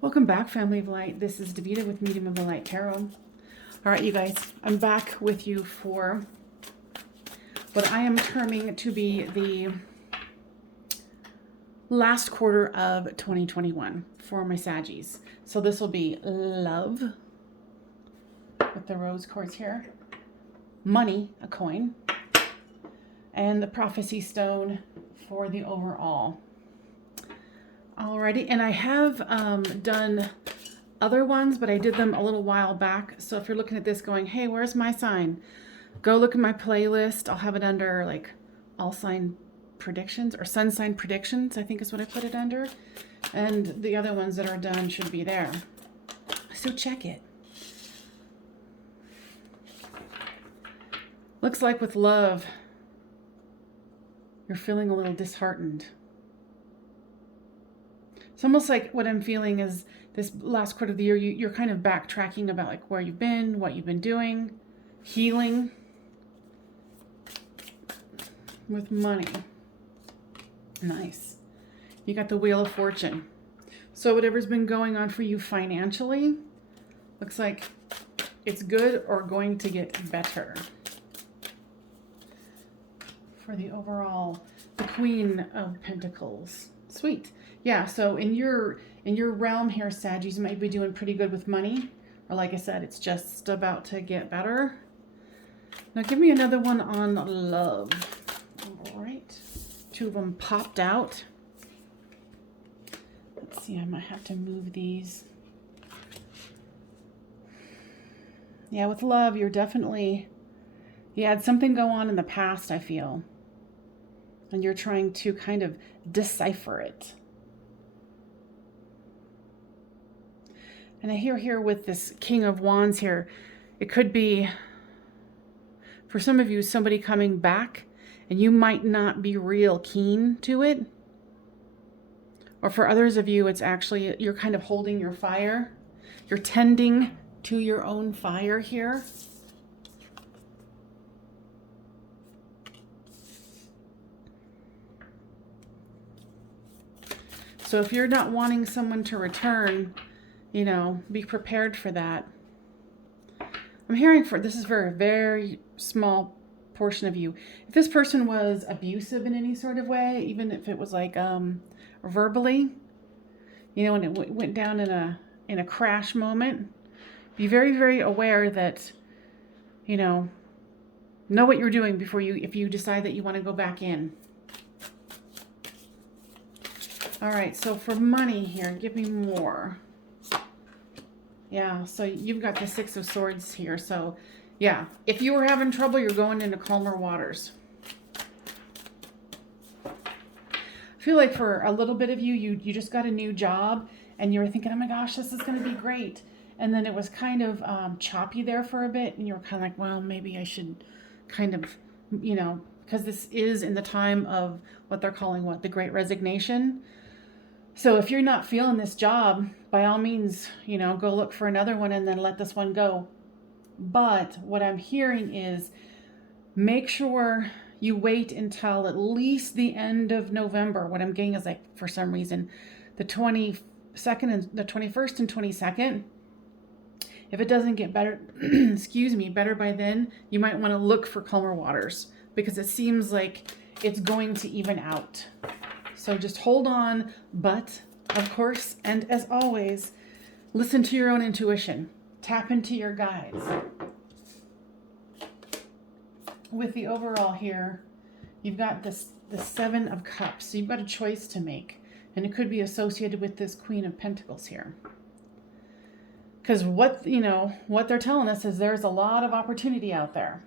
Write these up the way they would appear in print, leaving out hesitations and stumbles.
Welcome back, Family of Light. This is Davida with Medium of the Light Tarot. All right, you guys, I'm back with you for what I am terming to be the last quarter of 2021 for my Saggies. So this will be love with the rose quartz here, money, a coin, and the prophecy stone for the overall. Alrighty, and I have done other ones, but I did them a little while back. So if you're looking at this going, hey, where's my sign? Go look at my playlist. I'll have it under like all sign predictions or sun sign predictions, I think is what I put it under. And the other ones that are done should be there. So check it. Looks like with love, you're feeling a little disheartened. It's almost like what I'm feeling is this last quarter of the year, you're kind of backtracking about like where you've been, what you've been doing, healing with money. Nice. You got the Wheel of Fortune. So whatever's been going on for you financially, looks like it's good or going to get better. For the overall, the Queen of Pentacles. Sweet. Yeah, so in your realm here, Saggies, you might be doing pretty good with money. Or like I said, it's just about to get better. Now give me another one on love. All right. Two of them popped out. Let's see, I might have to move these. Yeah, with love, you had something go on in the past, I feel. And you're trying to kind of decipher it. And I hear here with this King of Wands here, it could be, for some of you, somebody coming back, and you might not be real keen to it. Or for others of you, it's actually, you're kind of holding your fire. You're tending to your own fire here. So if you're not wanting someone to return, you know, be prepared for that. I'm hearing this is for a very small portion of you. If this person was abusive in any sort of way, even if it was like verbally, you know, and it went down in a crash moment, be very, very aware that, you know what you're doing before if you decide that you want to go back in. All right, so for money here, give me more. Yeah, so you've got the Six of Swords here. So yeah, if you were having trouble, you're going into calmer waters. I feel like for a little bit of you just got a new job and you were thinking, oh my gosh, this is going to be great. And then it was kind of choppy there for a bit. And you were kind of like, well, maybe I should kind of, you know, because this is in the time of what they're calling the Great Resignation. So if you're not feeling this job, by all means, you know, go look for another one and then let this one go. But what I'm hearing is make sure you wait until at least the end of November. What I'm getting is like, for some reason, the 22nd and the 21st and 22nd. If it doesn't get better, excuse me, better by then, you might want to look for calmer waters because it seems like it's going to even out. So just hold on, but of course, and as always, listen to your own intuition. Tap into your guides. With the overall here, you've got the Seven of Cups. So you've got a choice to make, and it could be associated with this Queen of Pentacles here. Because what they're telling us is there's a lot of opportunity out there.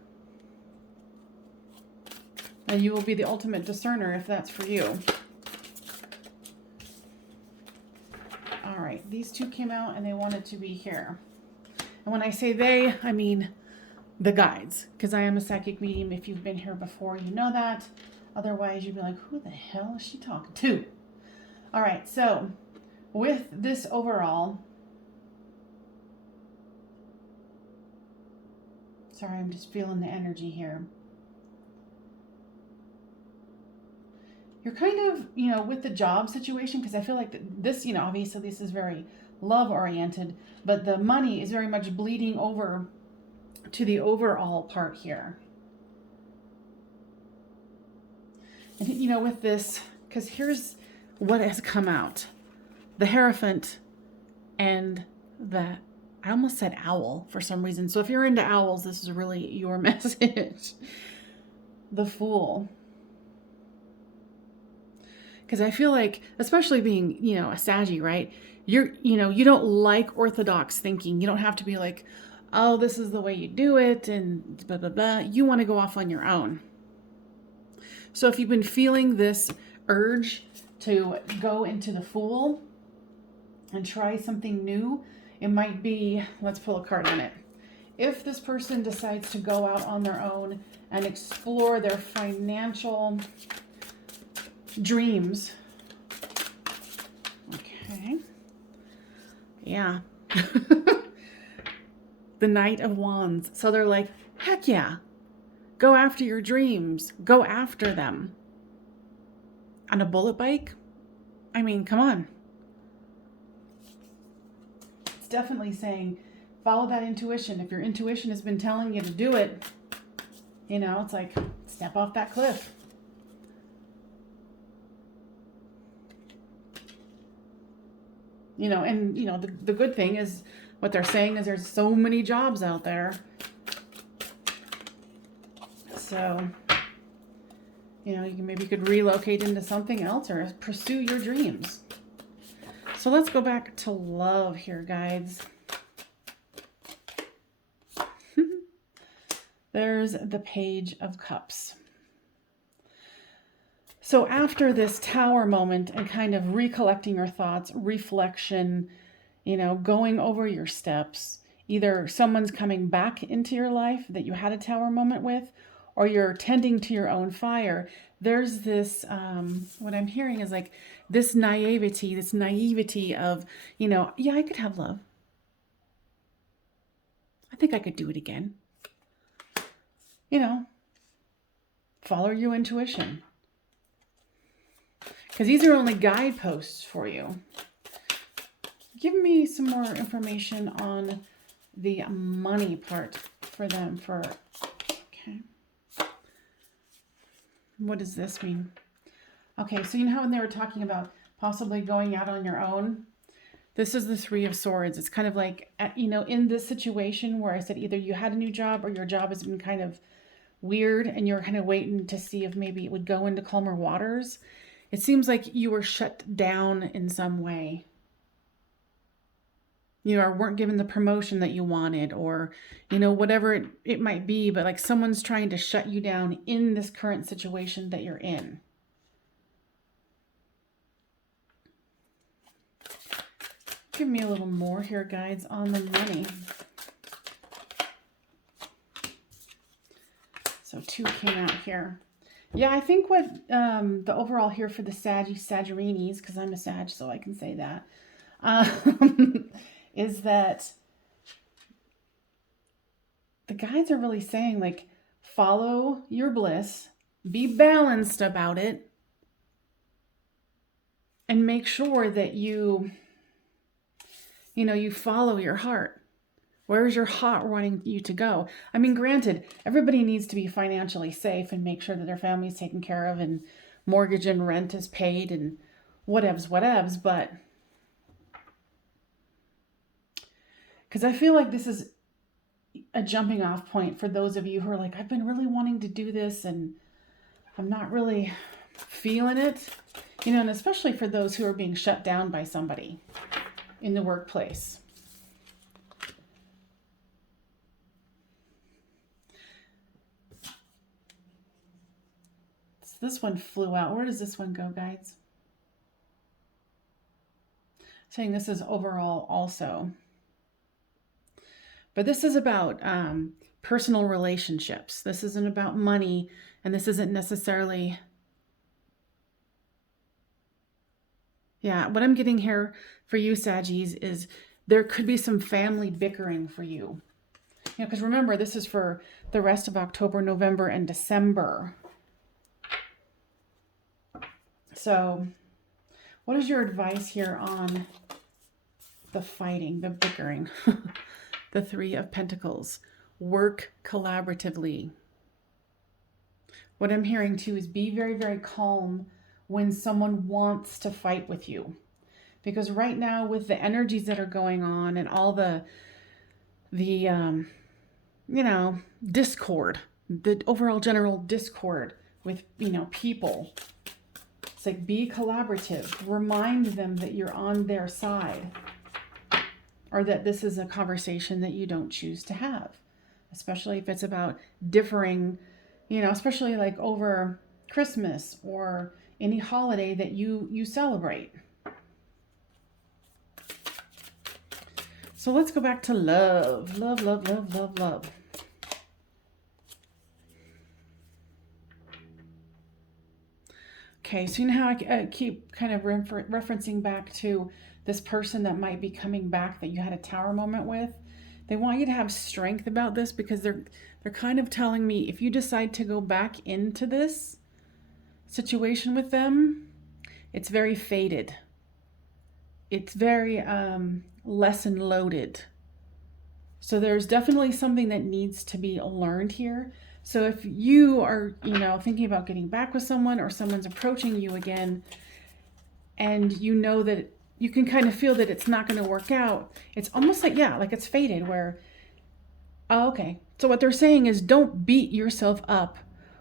And you will be the ultimate discerner if that's for you. All right, these two came out and they wanted to be here. And when I say they, I mean the guides, because I am a psychic medium. If you've been here before, you know that. Otherwise, you'd be like, who the hell is she talking to? All right, so with this overall, sorry, I'm just feeling the energy here. you're kind of, with the job situation, because I feel like this, obviously this is very love oriented, but the money is very much bleeding over to the overall part here. And, with this, because here's what has come out. The Hierophant and the, I almost said owl for some reason. So if you're into owls, this is really your message. The Fool. Because I feel like, especially being, a Saggy, right? You don't like orthodox thinking. You don't have to be like, oh, this is the way you do it and blah, blah, blah. You want to go off on your own. So if you've been feeling this urge to go into the Fool and try something new, it might be, let's pull a card on it. If this person decides to go out on their own and explore their financial dreams. Okay. Yeah. The Knight of Wands. So they're like, heck yeah. Go after your dreams. Go after them. On a bullet bike? I mean, come on. It's definitely saying, follow that intuition. If your intuition has been telling you to do it, it's like, step off that cliff. And the good thing is, what they're saying is there's so many jobs out there. So, you could relocate into something else or pursue your dreams. So let's go back to love here, guides. There's the Page of Cups. So after this Tower moment and kind of recollecting your thoughts, reflection, going over your steps, either someone's coming back into your life that you had a Tower moment with, or you're tending to your own fire. There's this, what I'm hearing is like this naivety of, yeah, I could have love. I think I could do it again. Follow your intuition. Because these are only guideposts for you. Give me some more information on the money part for them. Okay. What does this mean? Okay, so how when they were talking about possibly going out on your own, this is the Three of Swords. It's kind of like, in this situation where I said either you had a new job or your job has been kind of weird and you're kind of waiting to see if maybe it would go into calmer waters. It seems like you were shut down in some way. Or weren't given the promotion that you wanted, or, whatever it might be, but like someone's trying to shut you down in this current situation that you're in. Give me a little more here, guides, on the money. So 2 came out here. Yeah, I think what the overall here for the Sagittarius, because I'm a Sag, so I can say that, is that the guides are really saying, like, follow your bliss, be balanced about it, and make sure that you follow your heart. Where's your heart wanting you to go? I mean, granted, everybody needs to be financially safe and make sure that their family is taken care of and mortgage and rent is paid and whatevs, but because I feel like this is a jumping off point for those of you who are like, I've been really wanting to do this and I'm not really feeling it, and especially for those who are being shut down by somebody in the workplace. This one flew out. Where does this one go, guides? Saying this is overall also. But this is about personal relationships. This isn't about money, and this isn't necessarily... Yeah, what I'm getting here for you, Saggies, is there could be some family bickering for you. Because remember, this is for the rest of October, November, and December. so what is your advice here on the fighting, the bickering? The Three of Pentacles. Work collaboratively. What I'm hearing too is be very, very calm when someone wants to fight with you. Because right now, with the energies that are going on and all the discord, the overall general discord with, people, it's like, be collaborative. Remind them that you're on their side, or that this is a conversation that you don't choose to have, especially if it's about differing, especially like over Christmas or any holiday that you celebrate. So let's go back to love. Love, love, love, love, love. Okay, so you know how I keep kind of referencing back to this person that might be coming back that you had a tower moment with? They want you to have strength about this, because they're kind of telling me, if you decide to go back into this situation with them, it's very fated. It's very lesson loaded. So there's definitely something that needs to be learned here. So if you are, thinking about getting back with someone, or someone's approaching you again, and you know that you can kind of feel that it's not going to work out, it's almost like, like it's fated, where, oh, okay. So what they're saying is, don't beat yourself up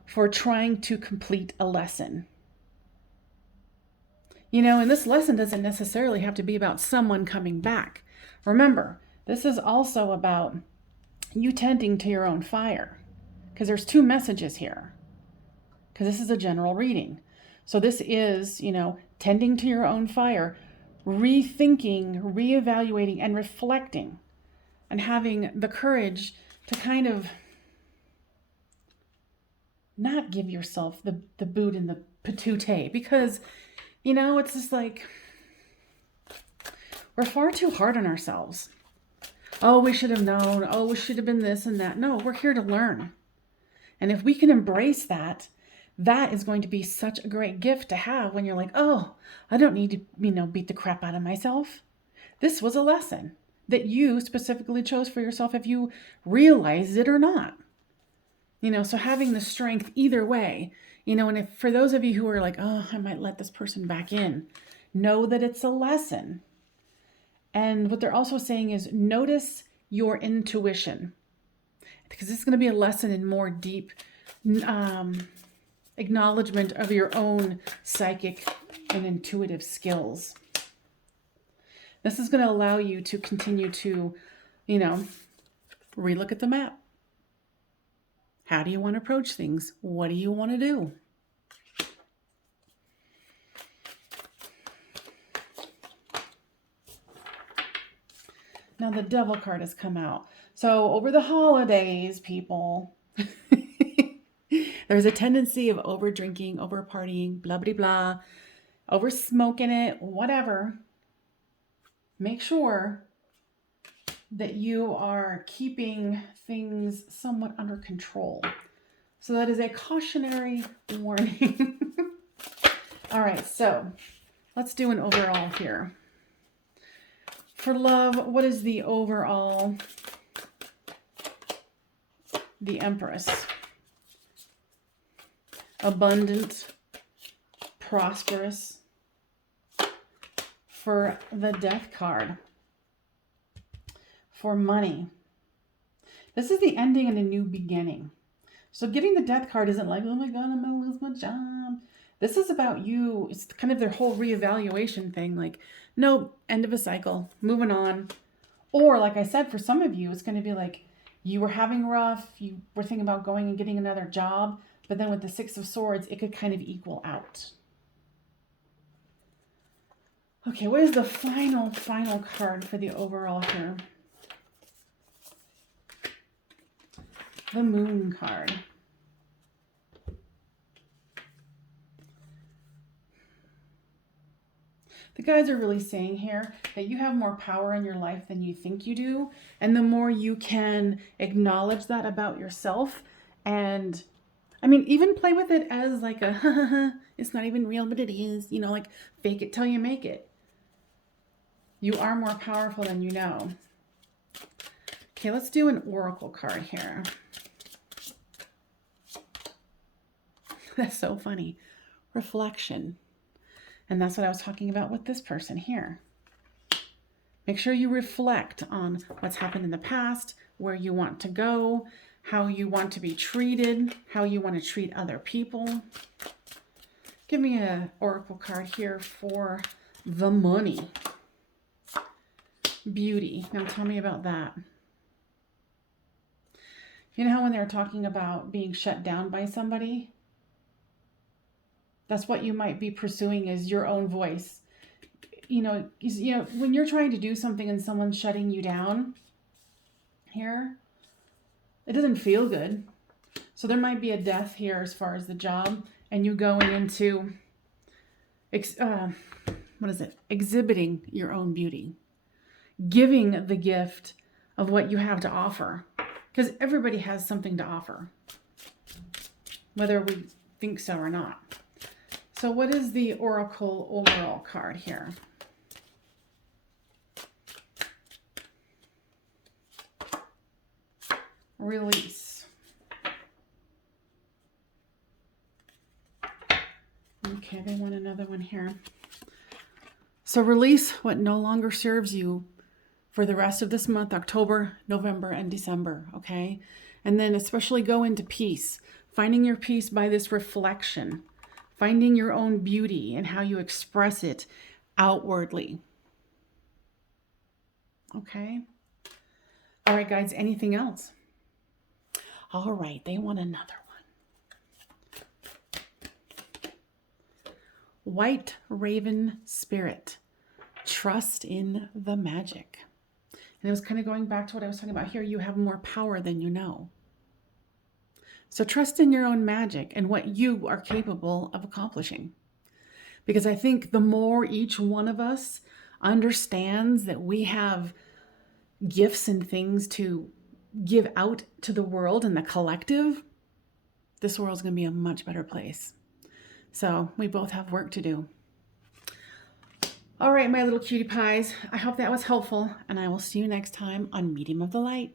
for trying to complete a lesson. And this lesson doesn't necessarily have to be about someone coming back. Remember, this is also about you tending to your own fire, because there's two messages here, because this is a general reading. So this is, tending to your own fire, rethinking, reevaluating, and reflecting, and having the courage to kind of not give yourself the boot in the patootie, because it's just like, we're far too hard on ourselves. Oh, we should have known. Oh, we should have been this and that. No, we're here to learn. And if we can embrace that, that is going to be such a great gift to have when you're like, oh, I don't need to, beat the crap out of myself. This was a lesson that you specifically chose for yourself, if you realize it or not. So having the strength either way, and if for those of you who are like, oh, I might let this person back in, know that it's a lesson. And what they're also saying is, notice your intuition, because this is going to be a lesson in more deep acknowledgement of your own psychic and intuitive skills. This is going to allow you to continue to, relook at the map. How do you want to approach things? What do you want to do? Now the Devil card has come out. So over the holidays, people, there's a tendency of over drinking, over partying, blah, blah, blah, over smoking it, whatever. Make sure that you are keeping things somewhat under control. So that is a cautionary warning. All right, so let's do an overall here. For love, what is the overall? The Empress. Abundant, prosperous. For the Death card. For money. This is the ending and a new beginning. So getting the Death card isn't like, oh my God, I'm going to lose my job. This is about you. It's kind of their whole reevaluation thing. Like, no, end of a cycle, moving on. Or like I said, for some of you, it's going to be like, you were having rough, you were thinking about going and getting another job, but then with the Six of Swords, it could kind of equal out. Okay, what is the final card for the overall here? The Moon card. The guys are really saying here that you have more power in your life than you think you do. And the more you can acknowledge that about yourself and I mean, even play with it as like a, it's not even real, but it is, like fake it till you make it. You are more powerful than you know. Okay, let's do an oracle card here. That's so funny. Reflection. And that's what I was talking about with this person here. Make sure you reflect on what's happened in the past, where you want to go, how you want to be treated, how you want to treat other people. Give me an oracle card here for the money. Beauty. Now tell me about that. You know how when they're talking about being shut down by somebody? That's what you might be pursuing, is your own voice. When you're trying to do something and someone's shutting you down here, it doesn't feel good. So there might be a death here as far as the job, and you going into, exhibiting your own beauty, giving the gift of what you have to offer, because everybody has something to offer, whether we think so or not. So what is the oracle overall card here? Release. Okay, they want another one here. So release what no longer serves you for the rest of this month, October, November, and December, okay? And then especially go into peace, finding your peace by this reflection, finding your own beauty and how you express it outwardly. Okay? All right, guys, anything else? All right, they want another one. White Raven Spirit. Trust in the magic. And it was kind of going back to what I was talking about here. You have more power than you know. So trust in your own magic and what you are capable of accomplishing. Because I think the more each one of us understands that we have gifts and things to give out to the world and the collective, this world's going to be a much better place. So we both have work to do. All right, my little cutie pies, I hope that was helpful, and I will see you next time on Medium of the Light.